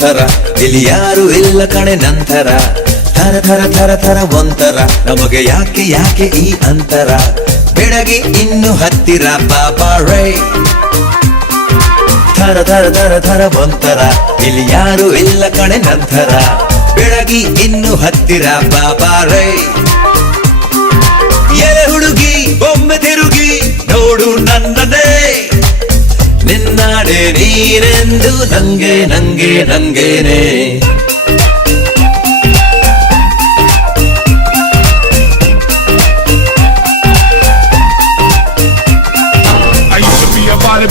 ಒಂಥರ, ಇಲ್ಲಿ ಯಾರು ಇಲ್ಲ ಕಣೆ ನಂತರ. ಥರ ಥರ ಥರ ಥರ ಒಂಥರ, ನಮಗೆ ಯಾಕೆ ಯಾಕೆ ಈ ಅಂತರ. ಬೆಳಗ್ಗೆ ಇನ್ನು ಹತ್ತಿರ ಬಾಬಾ ರೇ. ಥರ ಥರ ಥರ ಥರ ಒಂಥರ, ಇಲ್ಲಿ ಯಾರು ಇಲ್ಲ ಕಣೆ ನಂತರ. ಬೆಳಗ್ಗೆ ಇನ್ನು ಹತ್ತಿರ ಬಾಬಾ ರೇ. ಎಲೆ ಹುಡುಗಿ ಒಮ್ಮೆ ತಿರುಗಿ ನೋಡು ನನ್ನನ್ನೇ, ನಿನ್ನಾಡೆ ನೀನೆಂದು ನಂಗೆ ನಂಗೆ ನಂಗೇನೆ.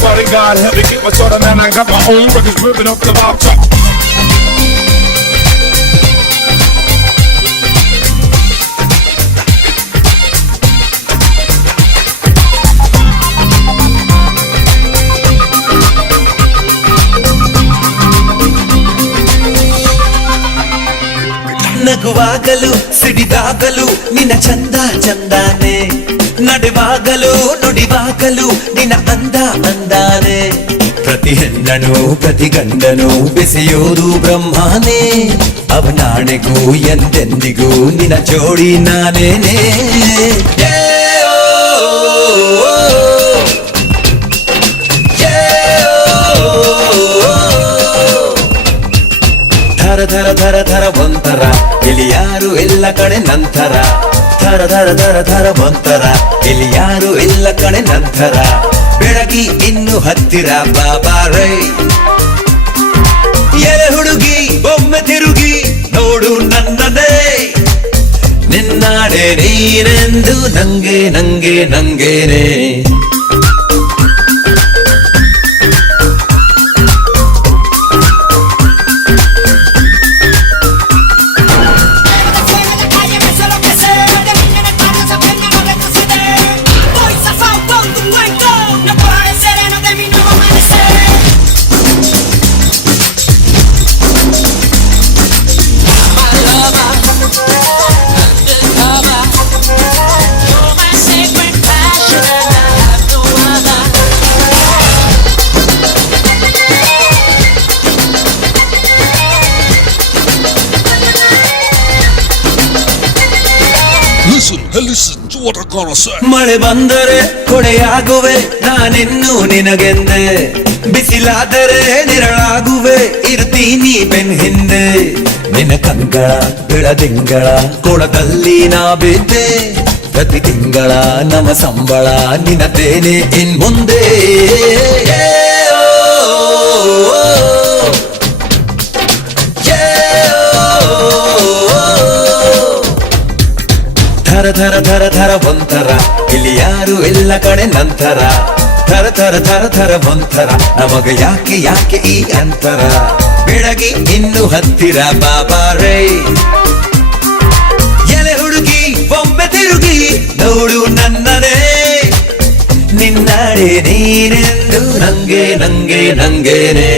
Body, God help me get my soda, man. I got my own records moving up the bar top. ನಗುವಾಗಲು ಸಿಡಿದಾಗಲು ನಿನ್ನ ಚಂದ ಚಂದಾನೆ, ನಡೆವಾಗಲು ನುಡಿವಾಗಲು ನಿನ್ನ ಅಂದ ಅಂದಾನೆ. ಪ್ರತಿ ಹೆಣ್ಣನು ಪ್ರತಿ ಗಂಡನು ಬೆಸೆಯೋದು ಬ್ರಹ್ಮನೇ, ಅವನಾಣೆಗೂ ಎಂದೆಂದಿಗೂ ನಿನ್ನ ಜೋಡಿ ನಾನೇನೆ. ಥರ ಥರ ಥರ ಥರ ಒಂಥರ, ಇಲ್ಲಿ ಯಾರು ಇಲ್ಲ ಕಣೆ ನಂತರ. ಥರ ಥರ ಥರ ಥರ ಒಂಥರ, ಇಲ್ಲಿ ಯಾರು ಇಲ್ಲ ಕಣೆ ನಂತರ. ಬೆಳಗಿ ಇನ್ನು ಹತ್ತಿರ ಬಾಬಾ ರೇ. ಎಲೆ ಹುಡುಗಿ ಒಮ್ಮೆ ತಿರುಗಿ ನೋಡು ನನ್ನನ್ನೇ, ನಿನ್ನಾಡೆ ನೀನೆಂದು ನಂಗೆ ನಂಗೆ ನಂಗೇನೆ. Listen to what I'm gonna say. ಮಳೆ ಬಂದರೆ ಕೊಡೆಯಾಗುವೆ ನಾನಿನ್ನು ನಿನಗೆಂದೆ, ಬಿಸಿಲಾದರೆ ನಿರಳಾಗುವೆ ಇರ್ತೀನಿ ಬೆನ್ ಹಿಂದೆ. ನಿನ್ನ ಕಂಗಳ ಬೆಳದಿಂಗಳ ಕೊಳದಲ್ಲಿ ನಾ ಬಿದ್ದೆ, ಪ್ರತಿ ತಿಂಗಳ ನಮ ಸಂಬಳ ನಿನ್ನದೇನೆ ಇನ್ ಮುಂದೆ. ಥರ ಥರ ಥರ ಥರ ಒಂಥರ, ಇಲ್ಲಿ ಯಾರು ಇಲ್ಲ ಕಣೆ ನಂತರ. ಥರ ಥರ ಥರ ಥರ ಒಂಥರ, ನಮಗ ಯಾಕೆ ಯಾಕೆ ಈ ಅಂತರ. ಬೆಳಗಿ ಇನ್ನು ಹತ್ತಿರ ಬಾಬಾ ರೇ. ಎಲೆ ಹುಡುಗಿ ಒಮ್ಮೆ ತಿರುಗಿ ನೋಡು ನನ್ನನೇ, ನಿನ್ನಾಡೆ ನೀನೆಂದು ನಂಗೆ ನಂಗೆ ನಂಗೇನೆ.